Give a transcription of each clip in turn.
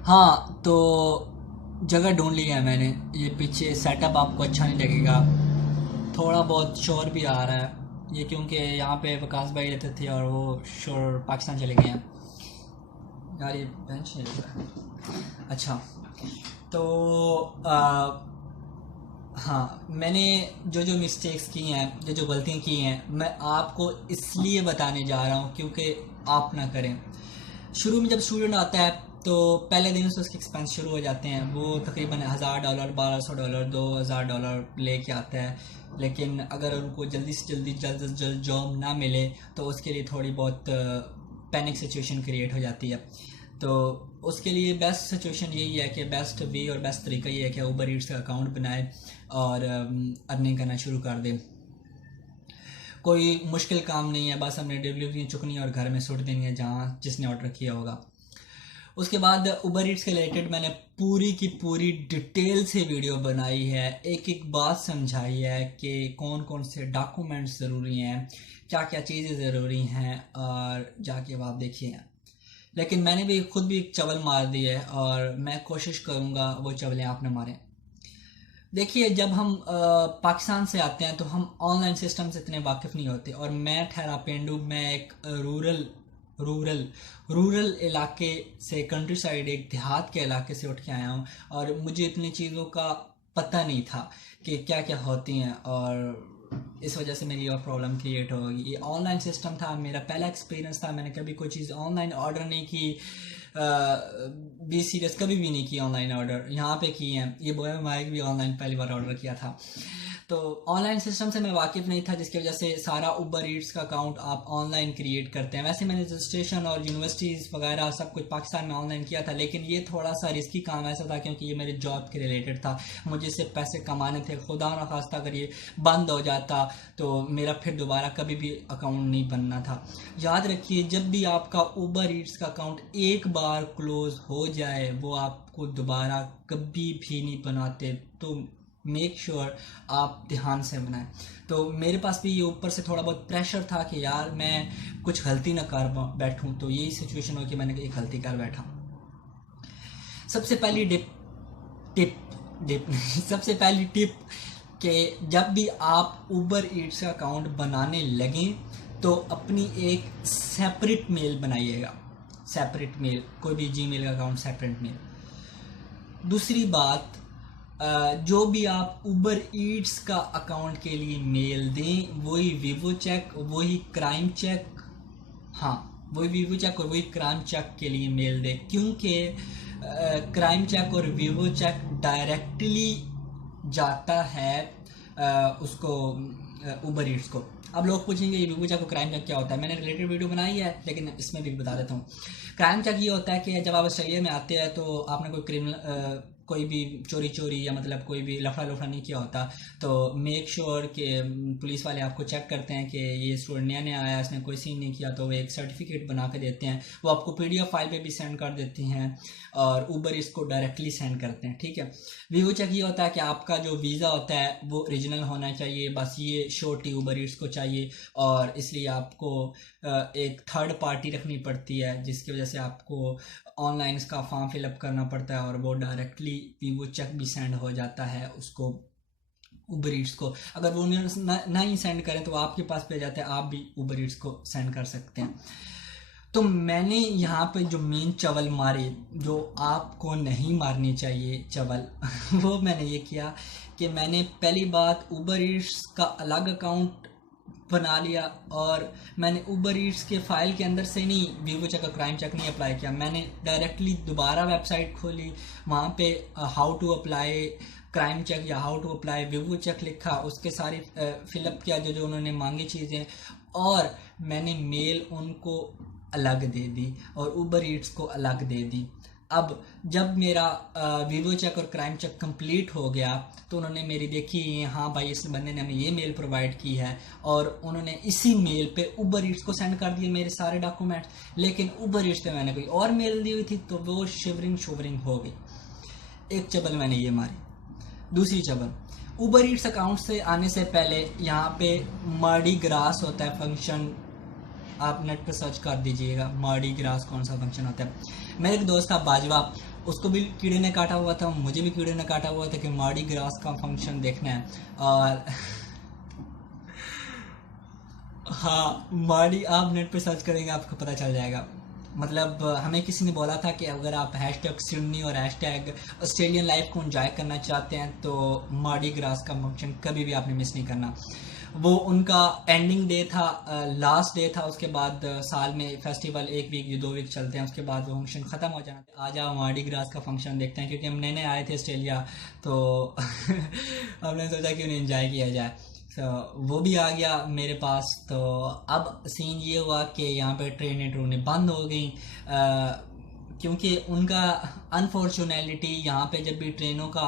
हाँ, तो जगह ढूंढ ली है मैंने। ये पीछे सेटअप आपको अच्छा नहीं लगेगा, थोड़ा बहुत शोर भी आ रहा है। ये क्योंकि यहाँ पे विकास भाई रहते थे और वो शोर पाकिस्तान चले गए हैं। यार ये बेंच नहीं लग रहा है। अच्छा, तो हाँ, मैंने जो जो मिस्टेक्स की हैं, जो जो गलतियाँ की हैं, मैं आपको इसलिए बताने जा रहा हूँ क्योंकि आप ना करें। शुरू में जब स्टूडेंट आता है तो पहले दिन से उसके एक्सपेंस शुरू हो जाते हैं। वो तकरीबन $1000, $1200, $2000 लेके आता है। लेकिन अगर उनको जल्दी से जल्दी जल्द से जल्द जॉब ना मिले तो उसके लिए थोड़ी बहुत पैनिक सिचुएशन क्रिएट हो जाती है। तो उसके लिए बेस्ट सिचुएशन यही है कि बेस्ट वे और बेस्ट तरीका ये है कि ऊबर ईट्स का अकाउंट बनाए और अर्निंग करना शुरू कर दे। कोई मुश्किल काम नहीं है, बस हमने डिलीवरी चुकनी है और घर में सुट देनी है जहाँ जिसने ऑर्डर किया होगा। उसके बाद उबर ईट्स के रिलेटेड मैंने पूरी की पूरी डिटेल से वीडियो बनाई है, एक एक बात समझाई है कि कौन कौन से डॉक्यूमेंट्स ज़रूरी हैं, क्या क्या चीज़ें ज़रूरी हैं, और जाके अब आप देखिए। लेकिन मैंने भी खुद भी एक चवल मार दी है और मैं कोशिश करूँगा वो चवलें आप न मारें। देखिए, जब हम पाकिस्तान से आते हैं तो हम ऑनलाइन सिस्टम से इतने वाकिफ़ नहीं होते। और मैं ठहरा पेंडू, मैं एक रूरल रूरल इलाके से, कंट्री साइड, एक देहात के इलाके से उठ के आया हूँ। और मुझे इतनी चीज़ों का पता नहीं था कि क्या क्या होती हैं, और इस वजह से मेरी और प्रॉब्लम क्रिएट हो गई। ये ऑनलाइन सिस्टम था, मेरा पहला एक्सपीरियंस था। मैंने कभी कोई चीज़ ऑनलाइन ऑर्डर नहीं की, बी सीरियस, कभी भी नहीं किया ऑनलाइन ऑर्डर। यहाँ पे किए हैं, ये बोया माइक भी ऑनलाइन पहली बार ऑर्डर किया था। तो ऑनलाइन सिस्टम से मैं वाकिफ़ नहीं था, जिसकी वजह से सारा उबर ईट्स का अकाउंट आप ऑनलाइन क्रिएट करते हैं। वैसे मैंने रजिस्ट्रेशन और यूनिवर्सिटीज़ वगैरह सब कुछ पाकिस्तान में ऑनलाइन किया था, लेकिन ये थोड़ा सा रिस्की काम ऐसा था क्योंकि ये मेरे जॉब के रिलेटेड था। मुझे इससे पैसे कमाने थे। खुदा ना खास्ता अगर ये बंद हो जाता तो मेरा फिर दोबारा कभी भी अकाउंट नहीं बनना था। याद रखिए, जब भी आपका उबर ईट्स का अकाउंट एक बार क्लोज हो जाए वो आपको दोबारा कभी भी नहीं बनाते। तो मेक श्योर आप ध्यान से बनाएं। तो मेरे पास भी ये ऊपर से थोड़ा बहुत प्रेशर था कि यार मैं कुछ गलती ना कर बैठूं, तो यही सिचुएशन हो कि मैंने एक गलती कर बैठा। सबसे पहली डिप टिप डिप सबसे पहली टिप कि जब भी आप उबर ईट्स का अकाउंट बनाने लगें तो अपनी एक सेपरेट मेल बनाइएगा। सेपरेट मेल, कोई भी जीमेल का अकाउंट सेपरेट मेल। दूसरी बात, जो भी आप उबर ईट्स का अकाउंट के लिए मेल दें वही वीवो चेक, वही क्राइम चेक, हाँ वही वीवो चेक और वही क्राइम चेक के लिए मेल दें। क्योंकि क्राइम चेक और वीवो चेक डायरेक्टली जाता है उसको, उबर ईट्स को। अब लोग पूछेंगे ये वीवो चेक और क्राइम चेक क्या होता है। मैंने रिलेटेड वीडियो बनाई है लेकिन इसमें भी बता देता हूँ। क्राइम चेक ये होता है कि जब आप ऑस्ट्रेलिया में आते हैं तो आपने कोई क्रिमिनल, कोई भी चोरी या मतलब कोई भी लफड़ा लफड़ा नहीं किया होता, तो मेक श्योर कि पुलिस वाले आपको चेक करते हैं कि ये स्टूडेंट नया नया आया, इसने कोई सीन नहीं किया, तो वो एक सर्टिफिकेट बना के देते हैं। वो आपको पीडीएफ फाइल पे भी सेंड कर देते हैं और उबर इसको डायरेक्टली सेंड करते हैं। ठीक है। वीवो चेक ये होता है कि आपका जो वीज़ा होता है वो ओरिजिनल होना चाहिए, बस ये श्योरिटी उबर ईट्स को चाहिए। और इसलिए आपको एक थर्ड पार्टी रखनी पड़ती है, जिसकी वजह से आपको ऑनलाइन इसका फॉर्म फिलअप करना पड़ता है और वो डायरेक्टली वीवो चेक भी सेंड हो जाता है उसको, उबर ईट्स को। अगर वो ना ही सेंड करें तो आपके पास पे जाता है, आप भी उबर ईट्स को सेंड कर सकते हैं। तो मैंने यहाँ पे जो मेन चवल मारे, जो आपको नहीं मारनी चाहिए चवल वो मैंने ये किया कि मैंने पहली बात उबर ईट्स का अलग अकाउंट बना लिया और मैंने उबर ईट्स के फाइल के अंदर से नहीं वीवो चेक और क्राइम चेक नहीं अप्लाई किया। मैंने डायरेक्टली दोबारा वेबसाइट खोली, वहाँ पे how to apply crime check या how to apply VEVO check लिखा, उसके सारे फिलअप किया जो जो उन्होंने मांगी चीज़ें, और मैंने मेल उनको अलग दे दी और उबर ईट्स को अलग दे दी। अब जब मेरा वीवो चेक और क्राइम चेक कंप्लीट हो गया तो उन्होंने मेरी देखी, हाँ भाई इस बंदे ने हमें ये मेल प्रोवाइड की है, और उन्होंने इसी मेल पे उबर ईट्स को सेंड कर दिए मेरे सारे डॉक्यूमेंट्स। लेकिन उबर ईट्स पे मैंने कोई और मेल दी हुई थी तो वो शिवरिंग हो गई। एक चबल मैंने ये मारी। दूसरी चबल, उबर ईट्स अकाउंट से आने से पहले यहाँ पे मार्डी ग्रास होता है फंक्शन, आप नेट पे सर्च कर दीजिएगा मार्डी ग्रास कौन सा फंक्शन होता है। मेरे एक दोस्त था बाजवा, उसको भी कीड़े ने काटा हुआ था, मुझे भी कीड़े ने काटा हुआ था कि मार्डी ग्रास का फंक्शन देखना है। और हाँ, मार्डी आप नेट पे सर्च करेंगे आपको पता चल जाएगा। मतलब हमें किसी ने बोला था कि अगर आप हैशटैग सिडनी और हैशटैग ऑस्ट्रेलियन लाइफ को एंजॉय करना चाहते हैं तो मार्डी ग्रास का फंक्शन कभी भी आपने मिस नहीं करना। वो उनका एंडिंग डे था, लास्ट डे था। उसके बाद साल में फेस्टिवल 1 वीक या 2 वीक चलते हैं, उसके बाद वो फंक्शन ख़त्म हो जाना। आ जाओ मार्डी ग्रास का फंक्शन देखते हैं, क्योंकि हम नए नए आए थे ऑस्ट्रेलिया, तो हमने सोचा कि उन्हें एंजॉय किया जाए। तो वो भी आ गया मेरे पास। तो अब सीन ये हुआ कि यहाँ पे ट्रेनें बंद हो गई, क्योंकि उनका अनफॉर्चुनेलिटी यहाँ पे जब भी ट्रेनों का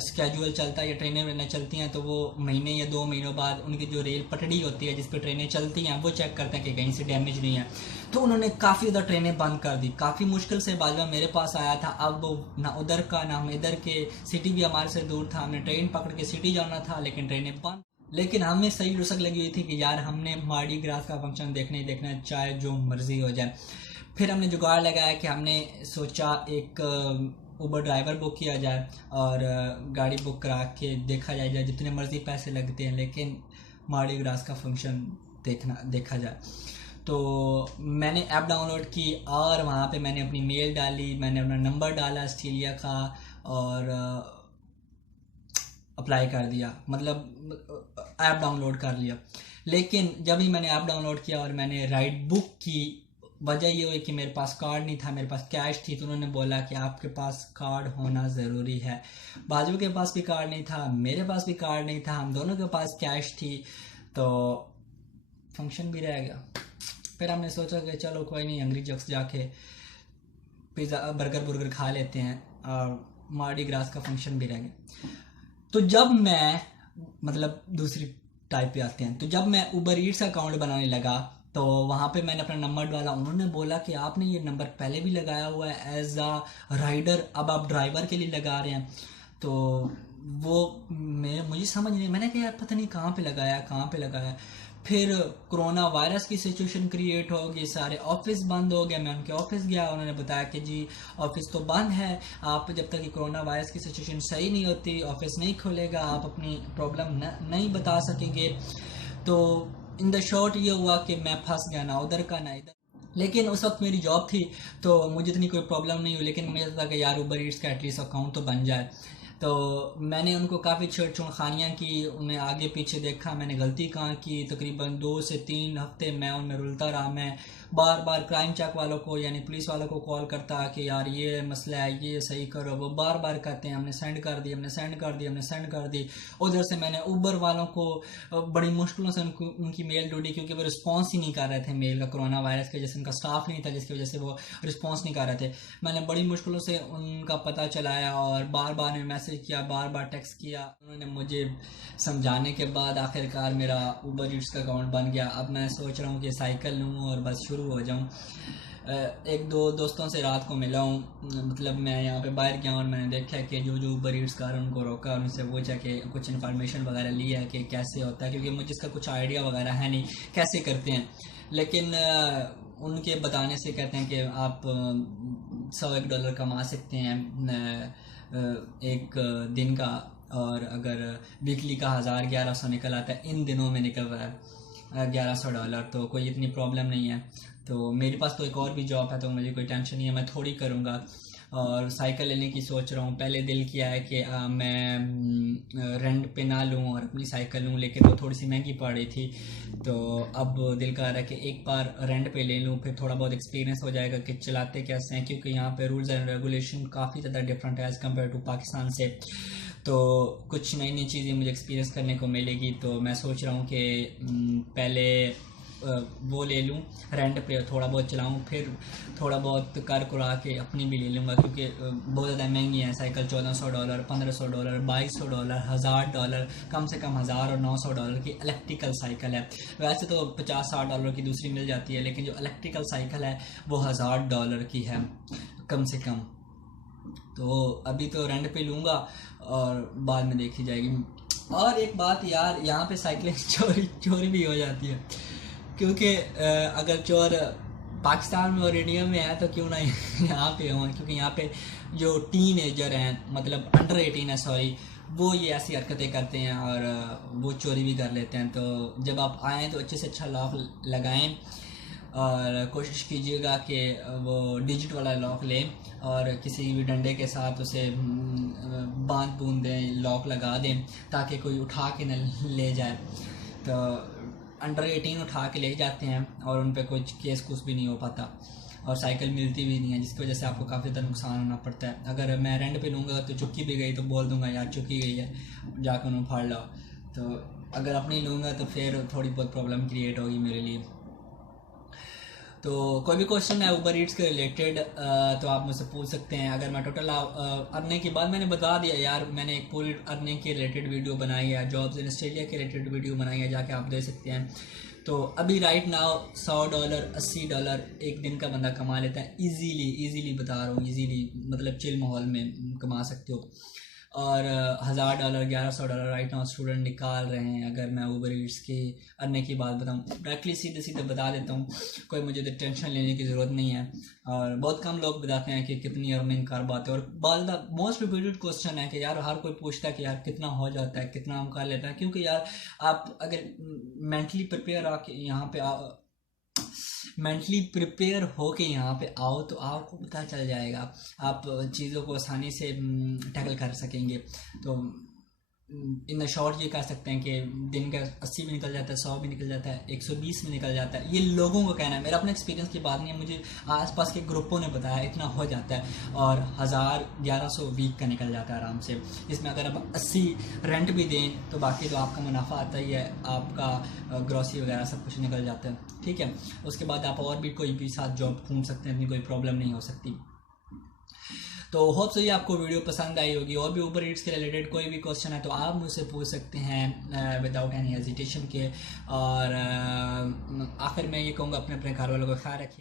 स्केड्यूल चलता है या ट्रेनें चलती हैं तो वो महीने या 2 महीनों बाद उनकी जो रेल पटड़ी होती है जिस पे ट्रेनें चलती हैं वो चेक करते हैं कि कहीं से डैमेज नहीं है। तो उन्होंने काफ़ी ज़्यादा ट्रेनें बंद कर दी। काफ़ी मुश्किल से बाजवा मेरे पास आया था। अब वो ना उधर का ना हम इधर के, सिटी भी हमारे से दूर था, हमने ट्रेन पकड़ के सिटी जाना था लेकिन ट्रेनें बंद। लेकिन हमें सही लुसक लगी हुई थी कि यार हमने मार्डी ग्रास का फंक्शन देखना ही देखना है, चाहे जो मर्जी हो जाए। फिर हमने जुगाड़ लगाया कि हमने सोचा एक उबर ड्राइवर बुक किया जाए और गाड़ी बुक करा के देखा जाए जितने मर्जी पैसे लगते हैं, लेकिन मार्डी ग्रास का फंक्शन देखा जाए। तो मैंने ऐप डाउनलोड की और वहाँ पे मैंने अपनी मेल डाली, मैंने अपना नंबर डाला ऑस्ट्रेलिया का और अप्लाई कर दिया, मतलब ऐप डाउनलोड कर लिया। लेकिन जब ही मैंने ऐप डाउनलोड किया और मैंने राइड बुक की, वजह ये हुई कि मेरे पास कार्ड नहीं था, मेरे पास कैश थी। तो उन्होंने बोला कि आपके पास कार्ड होना ज़रूरी है। बाजू के पास भी कार्ड नहीं था, मेरे पास भी कार्ड नहीं था, हम दोनों के पास कैश थी। तो फंक्शन भी रह गया। फिर हमने सोचा कि चलो कोई नहीं, हंग्री जक्स जाके पिज़्ज़ा बर्गर खा लेते हैं, और मार्डी ग्रास का फंक्शन भी रह गया। तो जब मैं, मतलब दूसरी टाइप पे आते हैं, तो जब मैं उबर ईट्स अकाउंट बनाने लगा तो वहाँ पे मैंने अपना नंबर डाला। उन्होंने बोला कि आपने ये नंबर पहले भी लगाया हुआ है एज आ राइडर, अब आप ड्राइवर के लिए लगा रहे हैं। तो वो मुझे समझ नहीं, मैंने कहा यार पता नहीं कहाँ पे लगाया। फिर कोरोना वायरस की सिचुएशन क्रिएट हो गई, सारे ऑफिस बंद हो गए। मैं उनके ऑफिस गया, उन्होंने बताया कि जी ऑफिस तो बंद है, आप जब तक कि कोरोना वायरस की सिचुएशन सही नहीं होती ऑफिस नहीं खुलेगा, आप अपनी प्रॉब्लम नहीं बता सकेंगे। तो इन द शॉर्ट ये हुआ कि मैं फंस गया, ना उधर का ना इधर। लेकिन उस वक्त मेरी जॉब थी तो मुझे इतनी कोई प्रॉब्लम नहीं हुई, लेकिन मुझे था कि यार उबर ईट्स का एटलीस्ट अकाउंट तो बन जाए। तो मैंने उनको काफ़ी छेड़छाड़खानियाँ की, उन्हें आगे पीछे देखा, मैंने गलती कहाँ की। तकरीबन 2 से 3 हफ्ते मैं उनमें रुलता रहा। मैं बार बार क्राइम चेक वालों को यानी पुलिस वालों को कॉल करता कि यार ये मसला है, ये सही करो। वो बार बार कहते हैं हमने सेंड कर दी। उधर से मैंने उबर वालों को बड़ी मुश्किलों से उनकी मेल ढूंढी, क्योंकि वो रिस्पॉन्स ही नहीं कर रहे थे मेल का। कोरोना वायरस की वजह से उनका स्टाफ नहीं था, जिसकी वजह से वो रिस्पॉन्स नहीं कर रहे थे। मैंने बड़ी मुश्किलों से उनका पता चलाया और बार बार मैं मैसेज किया, बार बार टेक्स्ट किया। उन्होंने मुझे समझाने के बाद आखिरकार मेरा उबर ईट्स का अकाउंट बन गया। अब मैं सोच रहा हूँ कि साइकिल लूँ और बस शुरू हो जाऊँ। एक दो दोस्तों से रात को मिला हूँ, मतलब मैं यहाँ पे बाहर गया और मैंने देखा कि जो उबर ईट्स कार उनको रोका, उनसे पूछा कि कुछ इन्फॉर्मेशन वगैरह लिया है कि कैसे होता है, क्योंकि मुझे इसका कुछ आइडिया वगैरह है नहीं कैसे करते हैं। लेकिन उनके बताने से कहते हैं कि आप $100 कमा सकते हैं एक दिन का, और अगर वीकली का 1100 निकल आता है, इन दिनों में निकल रहा है $1100, तो कोई इतनी प्रॉब्लम नहीं है। तो मेरे पास तो एक और भी जॉब है तो मुझे कोई टेंशन नहीं है, मैं थोड़ी करूँगा। और साइकिल लेने की सोच रहा हूँ। पहले दिल किया है कि मैं रेंट पे ना लूँ और अपनी साइकिल लूँ, लेकिन वो थोड़ी सी महंगी पड़ रही थी। तो अब दिल कर रहा है कि एक बार रेंट पे ले लूँ, फिर थोड़ा बहुत एक्सपीरियंस हो जाएगा कि चलाते कैसे हैं, क्योंकि यहाँ पे रूल्स एंड रेगुलेशन काफ़ी ज़्यादा डिफरेंट है एज़ कम्पेयर टू पाकिस्तान से। तो कुछ नई नई चीज़ें मुझे एक्सपीरियंस करने को मिलेगी। तो मैं सोच रहा हूँ कि पहले वो ले लूँ रेंट पे, थोड़ा बहुत चलाऊँ, फिर थोड़ा बहुत कर कुरा के अपनी भी ले लूँगा, क्योंकि बहुत ज़्यादा महंगी है साइकिल। $1400, $1500, $2200, $1000, कम से कम 1000 और $900 की इलेक्ट्रिकल साइकिल है। वैसे तो $50-60 की दूसरी मिल जाती है, लेकिन जो इलेक्ट्रिकल साइकिल है वो $1000 की है कम से कम। तो अभी तो रेंट पे लूँगा और बाद में देखी जाएगी। और एक बात यार, यहाँ पे साइकिलें चोरी भी हो जाती है, क्योंकि अगर चोर पाकिस्तान में और इंडिया में है तो क्यों ना यहाँ पे हों, क्योंकि यहाँ पे जो टीन एजर हैं, मतलब अंडर 18 है सॉरी, वो ये ऐसी हरकतें करते हैं और वो चोरी भी कर लेते हैं। तो जब आप आएँ तो अच्छे से अच्छा लॉक लगाएं और कोशिश कीजिएगा कि वो डिजिट वाला लॉक लें और किसी भी डंडे के साथ उसे बांध बूंद दें, लॉक लगा दें ताकि कोई उठा के न ले जाए। तो अंडर 18 उठा के ले जाते हैं और उन पर कुछ केस कुछ भी नहीं हो पाता और साइकिल मिलती भी नहीं है, जिसकी वजह से आपको काफ़ी ज़्यादा नुकसान होना पड़ता है। अगर मैं रेंट पे लूँगा तो चुक्की भी गई तो बोल दूँगा यार चुक्की गई है, जाकर उन्हें फाड़ लो। तो अगर अपनी लूँगा तो फिर थोड़ी बहुत प्रॉब्लम क्रिएट होगी मेरे लिए। तो कोई भी क्वेश्चन है ऊबर ईट्स के रिलेटेड तो आप मुझसे पूछ सकते हैं। अगर मैं टोटल अर्निंग के बाद मैंने बता दिया यार, मैंने एक पूरी अर्निंग के रिलेटेड वीडियो बनाई है, जॉब्स इन ऑस्ट्रेलिया के रिलेटेड वीडियो बनाई है, जाके आप दे सकते हैं। तो अभी राइट नाउ $100 $80 एक दिन का बंदा कमा लेता है इजीली बता रहा हूँ, इजीली मतलब चिल माहौल में कमा सकते हो। और $1000 $1100 राइट नाउ स्टूडेंट निकाल रहे हैं। अगर मैं ऊबर ईट्स की अर्निंग की बात बताऊँ, डायरेक्टली सीधे बता देता हूँ, कोई मुझे तो टेंशन लेने की ज़रूरत नहीं है। और बहुत कम लोग बताते हैं कि कितनी अर्निंग कर पाते हैं। और बालदा मोस्ट रिपीटेड क्वेश्चन है कि यार हर कोई पूछता है कि यार कितना हो जाता है, कितना हम कर लेते हैं। क्योंकि यार आप अगर मेंटली प्रिपेयर आके यहाँ पे मेंटली प्रिपेयर हो के यहाँ पे आओ तो आपको पता चल जाएगा, आप चीज़ों को आसानी से टैकल कर सकेंगे। तो इन शॉर्ट ये कह सकते हैं कि दिन का 80 भी निकल जाता है, 100 भी निकल जाता है, 120 में निकल जाता है। ये लोगों को कहना है, मेरा अपने एक्सपीरियंस की बात नहीं है, मुझे आसपास के ग्रुपों ने बताया इतना हो जाता है। और 1000-1100 वीक का निकल जाता है आराम से, जिसमें अगर आप 80 रेंट भी दें तो बाकी तो आपका मुनाफा आता ही है, आपका ग्रॉसरी वगैरह सब कुछ निकल जाता है। ठीक है, उसके बाद आप और भी कोई भी साथ जॉब ढूंढ सकते हैं, इतनी कोई प्रॉब्लम नहीं हो सकती। तो होप सो ये आपको वीडियो पसंद आई होगी। और भी ऊबर ईट्स के रिलेटेड कोई भी क्वेश्चन है तो आप मुझसे पूछ सकते हैं विदाउट एनी हेजिटेशन के। और आखिर में ये कहूँगा अपने घर वालों का ख्याल रखिए।